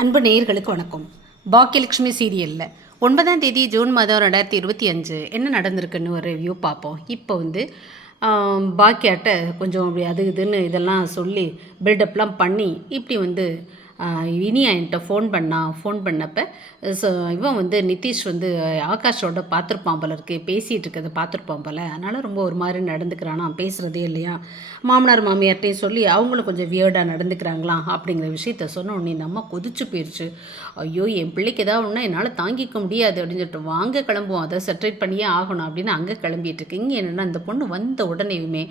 அன்பு நேயர்களுக்கு வணக்கம். பாக்கியலட்சுமி சீரியலில் 9ஆம் தேதி ஜூன் மாதம் 2025 என்ன நடந்திருக்குன்னு ஒரு ரிவ்யூ பார்ப்போம். இப்போ பாக்கியாட்ட கொஞ்சம் அப்படி அது இதுன்னு இதெல்லாம் சொல்லி பில்டப்லாம் பண்ணி இப்படி இனியா என்கிட்ட ஃபோன் பண்ணப்போ இவன் நிதிஷ் ஆகாஷோட பார்த்துருப்பான் போல இருக்கு, பேசிகிட்டு இருக்கிறத பார்த்துருப்பான் போல, அதனால் ரொம்ப ஒரு மாதிரி நடந்துக்கிறானா, பேசுகிறதே இல்லையா, மாமனார் மாமியார்ட்டையும் சொல்லி அவங்களும் கொஞ்சம் வியர்டாக நடந்துக்கிறாங்களாம் அப்படிங்கிற விஷயத்த சொன்ன உடனே இந்த அம்மா கொதிச்சு போயிடுச்சு. ஐயோ என் பிள்ளைக்கு ஏதாவது ஒன்றா என்னால் தாங்கிக்க முடியாது அப்படின்னு சொல்லிட்டு வாங்க கிளம்புவோம், அதை செட்ரேட் பண்ணியே ஆகணும் அப்படின்னு அங்கே கிளம்பிட்டு இருக்கு. இங்கே என்னென்னா அந்த பொண்ணு வந்த உடனேயுமே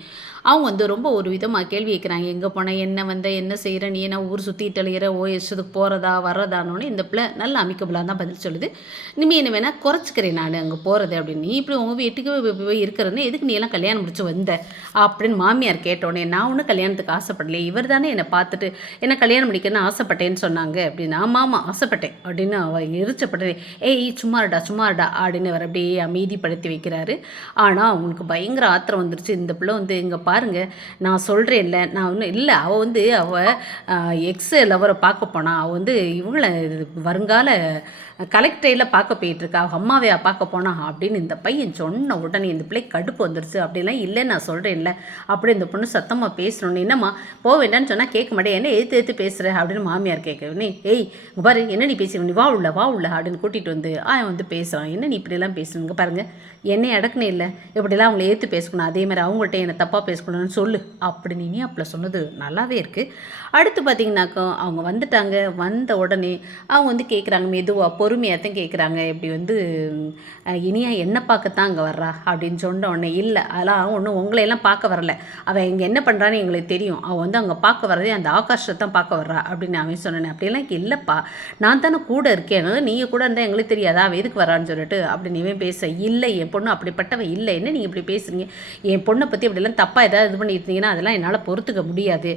அவங்க ரொம்ப ஒரு விதமாக கேள்வி கேட்குறாங்க. எங்கே போன என்ன செய்கிற, நீ என்ன ஊர் சுற்றிட்டு அழிகிற, இஷ்டத்துக்கு போகிறதா வர்றதானோன்னு இந்த பிள்ளை நல்ல அமிக்கபிளாக தான் பதில் சொல்லுது. இனிமேல் என்ன வேணால் குறைச்சிக்கிறேன் நான் அங்கே போகிறது அப்படின்னு. நீ இப்படி உங்கள் வீட்டுக்கு போய் இருக்கிறன்னு எதுக்கு நீ எல்லாம் கல்யாணம் முடிச்சு வந்த அப்படின்னு மாமியார் கேட்டோன்னே, நான் ஒன்றும் கல்யாணத்துக்கு ஆசைப்படலை, இவர் தானே என்னை பார்த்துட்டு என்ன கல்யாணம் முடிக்கணும்னு ஆசைப்பட்டேன்னு சொன்னாங்க அப்படின்னு. ஆமாம் ஆசைப்பட்டேன் அப்படின்னு அவள் எரிச்சப்பட்டது. ஏய் சும்மாடா அப்படின்னு அவர் அப்படியே அமைதிப்படுத்தி வைக்கிறாரு. ஆனால் அவங்களுக்கு பயங்கர ஆத்திரம் வந்துருச்சு. இந்த பிள்ளை இங்கே பாருங்கள், நான் சொல்கிறேன்ல, நான் ஒன்றும் இல்லை, அவள் எக்ஸ் லவரை பார்க்க போனால் அவள் இவங்களை வருங்கால கலெக்டரையில் பார்க்க போயிட்டுருக்கா, அவள் அம்மாவையா பார்க்க போனா அப்படின்னு இந்த பையன் சொன்ன உடனே இந்த பிள்ளை கடுப்பு வந்துருச்சு. அப்படிலாம் இல்லைன்னு நான் சொல்கிறேன்ல அப்படி இந்த பொண்ணு சத்தமாக பேசணுன்னு, என்னம்மா போக வேண்டான்னு சொன்னால் கேட்க மாட்டேன், என்ன எடுத்து பேசுகிற அப்படின்னு மாமியார் கேட்கவே, ஏய் பாரு என்ன நீ பேசுகிற, நீ வா உள்ள அப்படின்னு கூட்டிகிட்டு அவன் பேசுகிறான். என்ன நீ இப்படிலாம் பேசுனுங்க, பாருங்கள் என்னை அடக்குனே இல்லை, இப்படிலாம் அவங்கள ஏற்று பேசணும், அதே மாதிரி அவங்கள்ட்ட என்னை தப்பாக பேசக்கூடாதுன்னு சொல்லு அப்படின்னு நீ அப்போ சொன்னது நல்லாவே இருக்குது. அடுத்து பார்த்திங்கனாக்கா அவங்க வந்துட்டாங்க. வந்த உடனே அவங்க கேட்குறாங்க, மெதுவாக பொறுமையாக தான் கேட்குறாங்க, இப்படி இனியா என்ன பார்க்கத்தான் அங்கே வர்றா அப்படின்னு சொன்ன உடனே, இல்லை அதெல்லாம் ஒன்றும் உங்களையெல்லாம் பார்க்க வரல, அவள் இங்கே என்ன பண்ணுறான்னு எங்களுக்கு தெரியும், அவள் அங்கே பார்க்க வர்றதே அந்த ஆகாஷத்தை தான் பார்க்க வர்றா அப்படின்னு அவன் சொன்னேன். அப்படிலாம் இல்லைப்பா, நான் தானே கூட இருக்கேன், நீங்கள் கூட இருந்தால் எங்களுக்கு தெரியாதா அவள் எதுக்கு வரான்னு சொல்லிட்டு அப்படின்னு இவன் பேச, இல்லை என் பொண்ணு அப்படிப்பட்டவ இல்லை, என்ன நீங்கள் இப்படி பேசுகிறீங்க, என் பொண்ணை பற்றி அப்படிலாம் தப்பாக ஏதாவது இது பண்ணியிருந்தீங்கன்னா அதெல்லாம் என்னால் பொறுத்துக்க முடியாது,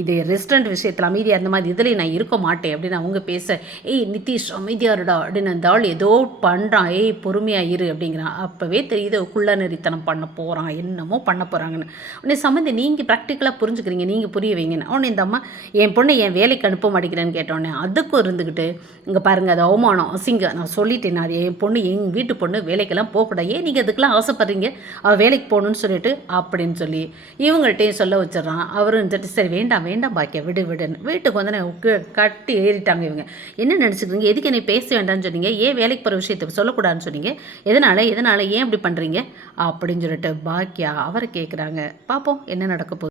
இது ரெஸ்டாரண்ட் விஷயத்தில் அமைதி அந்த மாதிரி இதில் நான் இருக்க மாட்டேன் அப்படின்னு அவங்க பேச, ஏய் நிதிஷ் அமைதியாருடா அப்படின்னு அந்த ஆள் ஏதோ பண்ணுறான், ஏய் பொறுமையாக இரு அப்படிங்கிறான். அப்போவே தெரியுது குள்ள நெறித்தனம் பண்ண போகிறான், என்னமோ பண்ண போகிறாங்கன்னு. உடனே சம்மந்தி நீங்கள் ப்ராக்டிக்கலாக புரிஞ்சுக்கிறீங்க, நீங்கள் புரிய வைங்கன்னு. உடனே இந்த அம்மா என் பொண்ணை என் வேலைக்கு அனுப்ப மாட்டேங்கிறேன்னு கேட்டோடனே அதுக்கும் இருந்துக்கிட்டு, இங்கே பாருங்கள் அது அவமானம் அசிங்க, நான் சொல்லிட்டேன், அது என் பொண்ணு எங்கள் வீட்டு பொண்ணு வேலைக்கெல்லாம் போகக்கூடாது, ஏன் நீங்கள் அதுக்கெல்லாம் ஆசைப்படுறீங்க, அவள் வேலைக்கு போகணுன்னு சொல்லிட்டு அப்படின்னு சொல்லி இவங்கள்ட்டையும் சொல்ல வச்சிடறான். அவரும் சரி வேண்டாம் பாக்கியா விடுன்னு வீட்டுக்கு கட்டி ஏறிட்டாங்க. இவங்க என்ன நினச்சிக்கிறீங்க, எதுக்கு என்னை பேச வேண்டாம்னு சொன்னீங்க, ஏன் வேலைக்கு போகிற விஷயத்தை சொல்லக்கூடாதுன்னு சொன்னீங்க, எதனால் ஏன் இப்படி பண்ணுறீங்க அப்படின்னு சொல்லிட்டு பாக்கியா அவரை கேட்குறாங்க. பார்ப்போம் என்ன நடக்க போகுது.